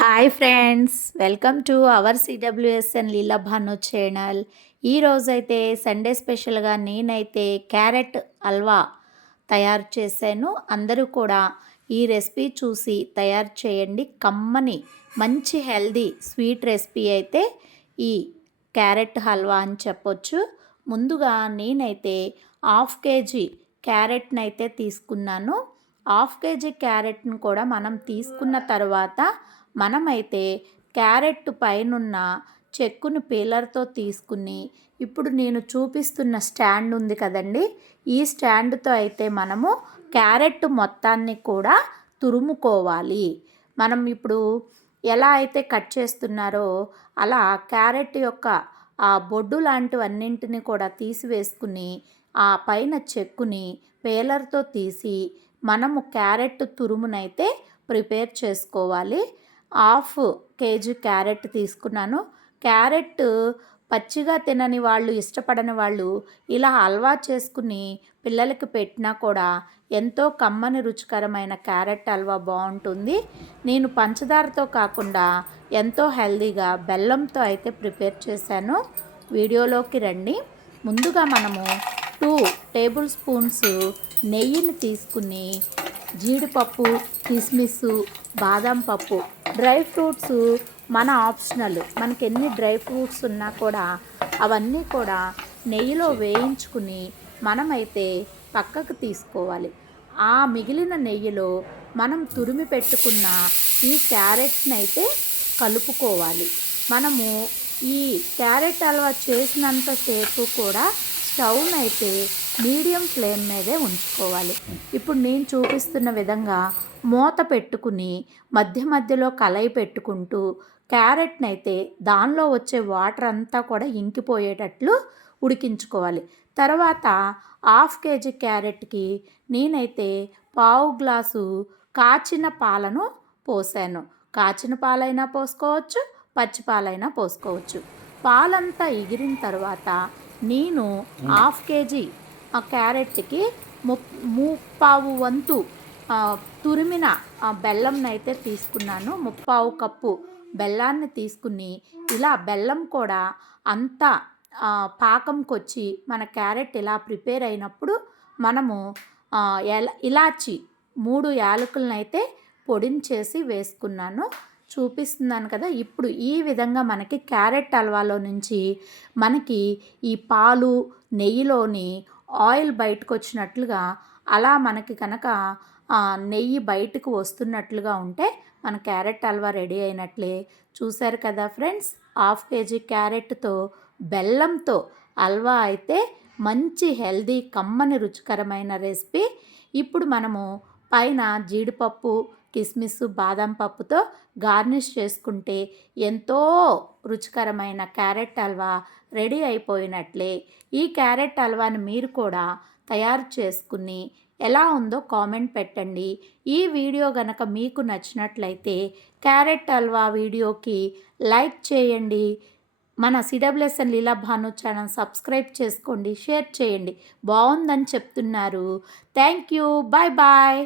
Hi friends, welcome to our CWSN Leela Bhanu channel. ఈరోజైతే Sunday స్పెషల్గా నేనైతే క్యారెట్ హల్వా తయారు చేశాను. అందరూ కూడా ఈ రెసిపీ చూసి తయారు చేయండి. కమ్మని మంచి హెల్దీ స్వీట్ రెసిపీ అయితే ఈ క్యారెట్ హల్వా అని చెప్పొచ్చు. ముందుగా నేనైతే 1/2 కేజీ క్యారెట్ని అయితే తీసుకున్నాను. 1/2 కేజీ క్యారెట్ను కూడా మనం తీసుకున్న తర్వాత మనమైతే క్యారెట్ పైనున్న చెక్కును పీలర్తో తీసుకుని ఇప్పుడు నేను చూపిస్తున్న స్టాండ్ ఉంది కదండి, ఈ స్టాండ్తో అయితే మనము క్యారెట్ మొత్తాన్ని కూడా తురుముకోవాలి. మనం ఇప్పుడు ఎలా అయితే కట్ చేస్తున్నారో అలా క్యారెట్ యొక్క ఆ బొడ్డు లాంటివన్నింటిని కూడా తీసివేసుకుని ఆ పైన చెక్కుని పేలర్తో తీసి మనము క్యారెట్ తురుమునైతే ప్రిపేర్ చేసుకోవాలి. 1/2 కేజీ క్యారెట్ తీసుకున్నాను. క్యారెట్ పచ్చిగా తినని వాళ్ళు, ఇష్టపడని వాళ్ళు ఇలా హల్వా చేసుకుని పిల్లలకి పెట్టినా కూడా ఎంతో కమ్మని రుచికరమైన క్యారెట్ హల్వా బాగుంటుంది. నేను పంచదారతో కాకుండా ఎంతో హెల్దీగా బెల్లంతో అయితే ప్రిపేర్ చేశాను. వీడియోలోకి రండి. ముందుగా మనము 2 టేబుల్ స్పూన్స్ నెయ్యిని తీసుకుని జీడిపప్పు, కిస్మిస్, బాదం పప్పు, డ్రై ఫ్రూట్స్ మన ఆప్షనల్. మనకి ఎన్ని డ్రై ఫ్రూట్స్ ఉన్నా కూడా అవన్నీ కూడా నెయ్యిలో వేయించుకుని మనమైతే పక్కకు తీసుకోవాలి. ఆ మిగిలిన నెయ్యిలో మనం తురిమి పెట్టుకున్న ఈ క్యారెట్ని అయితే కలుపుకోవాలి. మనము ఈ క్యారెట్ హల్వా చేసినంతసేపు కూడా స్టవ్ని అయితే మీడియం ఫ్లేమ్ మీదే ఉంచుకోవాలి. ఇప్పుడు నేను చూపిస్తున్న విధంగా మూత పెట్టుకుని మధ్య మధ్యలో కలయి పెట్టుకుంటూ క్యారెట్ని అయితే దానిలో వచ్చే వాటర్ అంతా కూడా ఇంకిపోయేటట్లు ఉడికించుకోవాలి. తర్వాత 1/2 కేజీ క్యారెట్కి నేనైతే 1/4 గ్లాసు కాచిన పాలను పోసాను. కాచిన పాలైనా పోసుకోవచ్చు, పచ్చి పాలైనా పోసుకోవచ్చు. పాలంతా ఎగిరిన తర్వాత నేను 1/2 కేజీ క్యారెట్కి 3/4 వంతు తురిమిన బెల్లంనైతే తీసుకున్నాను. 3/4 కప్పు బెల్లాన్ని తీసుకుని ఇలా బెల్లం కూడా అంతా పాకంకొచ్చి మన క్యారెట్ ఇలా ప్రిపేర్ అయినప్పుడు మనము ఇలాచి 3 యాలకులను అయితే పొడించేసి వేసుకున్నాను. చూపిస్తున్నాను కదా. ఇప్పుడు ఈ విధంగా మనకి క్యారెట్ హల్వాలో నుంచి మనకి ఈ పాలు నెయ్యిలోని ఆయిల్ బయటకు వచ్చినట్లుగా అలా మనకి కనుక నెయ్యి బయటకు వస్తున్నట్లుగా ఉంటే మన క్యారెట్ హల్వా రెడీ అయినట్లే. చూశారు కదా ఫ్రెండ్స్, 1/2 కేజీ క్యారెట్తో బెల్లంతో హల్వా అయితే మంచి హెల్దీ కమ్మని రుచికరమైన రెసిపీ. ఇప్పుడు మనము పైన జీడిపప్పు, కిస్మిస్, బాదం పప్పుతో గార్నిష్ చేసుకుంటే ఎంతో రుచికరమైన క్యారెట్ హల్వా రెడీ అయిపోయినట్లే. ఈ క్యారెట్ హల్వాని మీరు కూడా తయారు చేసుకుని ఎలా ఉందో కామెంట్ పెట్టండి. ఈ వీడియో గనక మీకు నచ్చినట్లయితే క్యారెట్ హల్వా వీడియోకి లైక్ చేయండి. మన CWSN Leela Bhanu channel subscribe చేసుకోండి, షేర్ చేయండి. బాగుందని చెప్తున్నారు. Thank you. Bye bye.